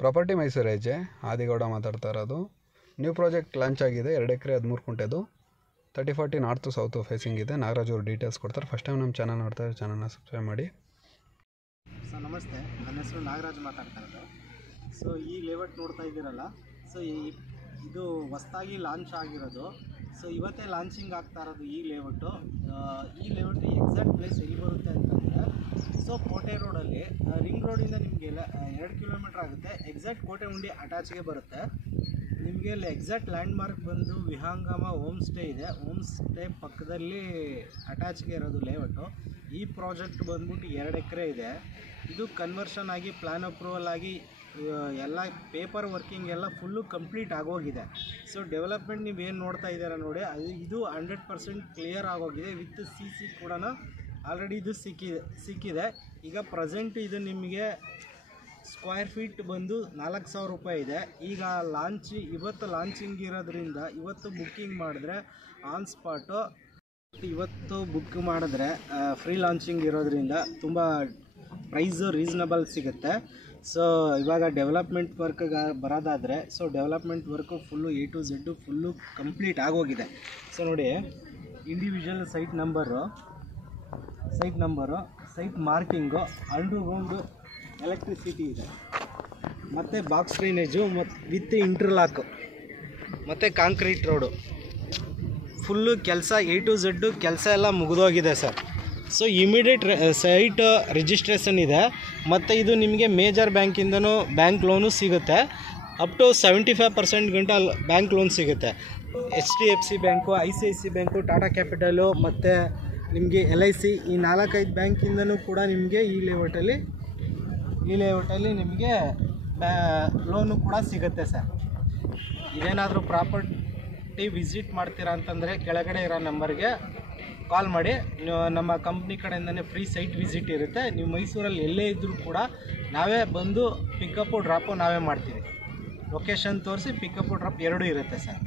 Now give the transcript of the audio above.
Property Mysuru ಹೆಜ್ಜೆ ಆದಿಗೌಡ ಮಾತಾಡ್ತಾ ಇರೋದು. ನ್ಯೂ ಪ್ರಾಜೆಕ್ಟ್ ಲಾಂಚ್ ಆಗಿದೆ. 2 ಎಕರೆ 13 ಕುಂಟೆದು 30-40 ನಾರ್ತು ಸೌತು ಫೇಸಿಂಗ್ ಇದೆ. ನಾಗರಾಜ್ ಅವರು ಡೀಟೇಲ್ಸ್ ಕೊಡ್ತಾರೆ. ಫಸ್ಟ್ ಟೈಮ್ ನಮ್ಮ ಚಾನಲ್ ನೋಡ್ತಾ ಇದ್ದಾರೆ, ಚಾನಲ್ನ ಸಬ್ಸ್ಕ್ರೈಬ್ ಮಾಡಿ. ಸರ್ ನಮಸ್ತೆ, ನನ್ನ ಹೆಸರು ನಾಗರಾಜ್ ಮಾತಾಡ್ತಾ ಇರೋದು. ಸೊ ಈ ಲೇಔಟ್ ನೋಡ್ತಾ ಇದ್ದೀರಲ್ಲ, ಸೊ ಇದು ಹೊಸ್ದಾಗಿ ಲಾಂಚ್ ಆಗಿರೋದು. ಸೊ ಇವತ್ತೇ ಲಾಂಚಿಂಗ್ ಆಗ್ತಾ ಇರೋದು ಈ ಲೇಔಟು. ಈ ಲೇಔಟ್ ಎಕ್ಸಾಕ್ಟ್ ಪ್ಲೇಸ್ ಎಲ್ಲಿ ಬರುತ್ತೆ ಅಂತಂದರೆ, ಸೊ ಕೋಟೆ ರೋಡಲ್ಲಿ ರಿಂಗ್ ರೋಡಿಂದ ನಿಮಗೆಲ್ಲ 2 ಕಿಲೋಮೀಟ್ರ್ ಆಗುತ್ತೆ. ಎಕ್ಸಾಕ್ಟ್ ಕೋಟೆ ಉಂಡಿ ಅಟ್ಯಾಚ್ಗೆ ಬರುತ್ತೆ. ನಿಮಗೆ ಅಲ್ಲಿ ಎಕ್ಸಾಕ್ಟ್ ಲ್ಯಾಂಡ್ ಮಾರ್ಕ್ ಬಂದು ವಿಹಂಗಮ ಹೋಮ್ ಸ್ಟೇ ಇದೆ. ಹೋಮ್ ಸ್ಟೇ ಪಕ್ಕದಲ್ಲಿ ಅಟ್ಯಾಚ್ಗೆ ಇರೋದು ಲೇಔಟು. ಈ ಪ್ರಾಜೆಕ್ಟ್ ಬಂದ್ಬಿಟ್ಟು 2 ಎಕರೆ ಇದೆ. ಇದು ಕನ್ವರ್ಷನ್ ಆಗಿ ಪ್ಲ್ಯಾನ್ ಅಪ್ರೂವಲ್ ಆಗಿ ಎಲ್ಲ ಪೇಪರ್ ವರ್ಕಿಂಗ್ ಎಲ್ಲ ಫುಲ್ಲು ಕಂಪ್ಲೀಟ್ ಆಗೋಗಿದೆ. ಸೊ ಡೆವಲಪ್ಮೆಂಟ್ ನೀವೇನು ನೋಡ್ತಾ ಇದ್ದೀರಾ ನೋಡಿ, ಇದು 100% ಕ್ಲಿಯರ್ ಆಗೋಗಿದೆ. ವಿತ್ CC ಕೂಡ ಆಲ್ರೆಡಿ ಇದು ಸಿಕ್ಕಿದೆ. ಈಗ ಪ್ರೆಸೆಂಟ್ ಇದು ನಿಮಗೆ ಸ್ಕ್ವೇರ್ ಫೀಟ್ ಬಂದು 4,000 ರೂಪಾಯಿ ಇದೆ. ಈಗ ಇವತ್ತು ಲಾಂಚಿಂಗ್ ಇರೋದ್ರಿಂದ ಇವತ್ತು ಬುಕ್ಕಿಂಗ್ ಮಾಡಿದ್ರೆ ಆನ್ ಸ್ಪಾಟು, ಇವತ್ತು ಬುಕ್ ಮಾಡಿದ್ರೆ ಫ್ರೀ ಲಾಂಚಿಂಗ್ ಇರೋದ್ರಿಂದ ತುಂಬ ಪ್ರೈಸು ರೀಸನಬಲ್ ಸಿಗುತ್ತೆ. ಸೊ ಇವಾಗ ಡೆವಲಪ್ಮೆಂಟ್ ವರ್ಕ್ಗೆ ಬರೋದಾದರೆ, so development work full A to Z full complete ಆಗೋಗಿದೆ. ಸೊ ನೋಡಿ, individual site number, site marking, underground electricity ಇದೆ, ಮತ್ತು ಬಾಕ್ಸ್ ಡ್ರೈನೇಜು ವಿತ್ ಇಂಟರ್ಲಾಕು ಮತ್ತು ಕಾಂಕ್ರೀಟ್ ರೋಡು ಫುಲ್ಲು ಕೆಲಸ A to Z ಕೆಲಸ ಎಲ್ಲ ಮುಗಿದೋಗಿದೆ sir. So immediate site registration ಇದೆ. ಮತ್ತು ಇದು ನಿಮಗೆ ಮೇಜರ್ ಬ್ಯಾಂಕಿಂದನೂ ಬ್ಯಾಂಕ್ ಲೋನು ಸಿಗುತ್ತೆ. ಅಪ್ ಟು 75% ಗಂಟ ಬ್ಯಾಂಕ್ ಲೋನ್ ಸಿಗುತ್ತೆ. HDFC bank, ICICI bank, Tata capital ಮತ್ತು ನಿಮಗೆ LIC, ಈ 4-5 ಬ್ಯಾಂಕಿಂದನೂ ಕೂಡ ನಿಮಗೆ ಈ ಲೇಔಟಲ್ಲಿ ನಿಮಗೆ ಲೋನು ಕೂಡ ಸಿಗುತ್ತೆ ಸರ್. ಇದೇನಾದರೂ ಪ್ರಾಪರ್ಟಿ ವಿಸಿಟ್ ಮಾಡ್ತೀರಾ ಅಂತಂದರೆ ಕೆಳಗಡೆ ಇರೋ ನಂಬರ್ಗೆ ಕಾಲ್ ಮಾಡಿ. ನಮ್ಮ ಕಂಪ್ನಿ ಕಡೆಯಿಂದನೇ ಫ್ರೀ ಸೈಟ್ ವಿಸಿಟ್ ಇರುತ್ತೆ. ನೀವು ಮೈಸೂರಲ್ಲಿ ಎಲ್ಲೇ ಇದ್ದರೂ ಕೂಡ ನಾವೇ ಬಂದು ಪಿಕಪ್ಪು ಡ್ರಾಪು ನಾವೇ ಮಾಡ್ತೀವಿ. ಲೊಕೇಶನ್ ತೋರಿಸಿ ಪಿಕಪ್ಪು ಡ್ರಾಪ್ ಎರಡೂ ಇರುತ್ತೆ ಸರ್.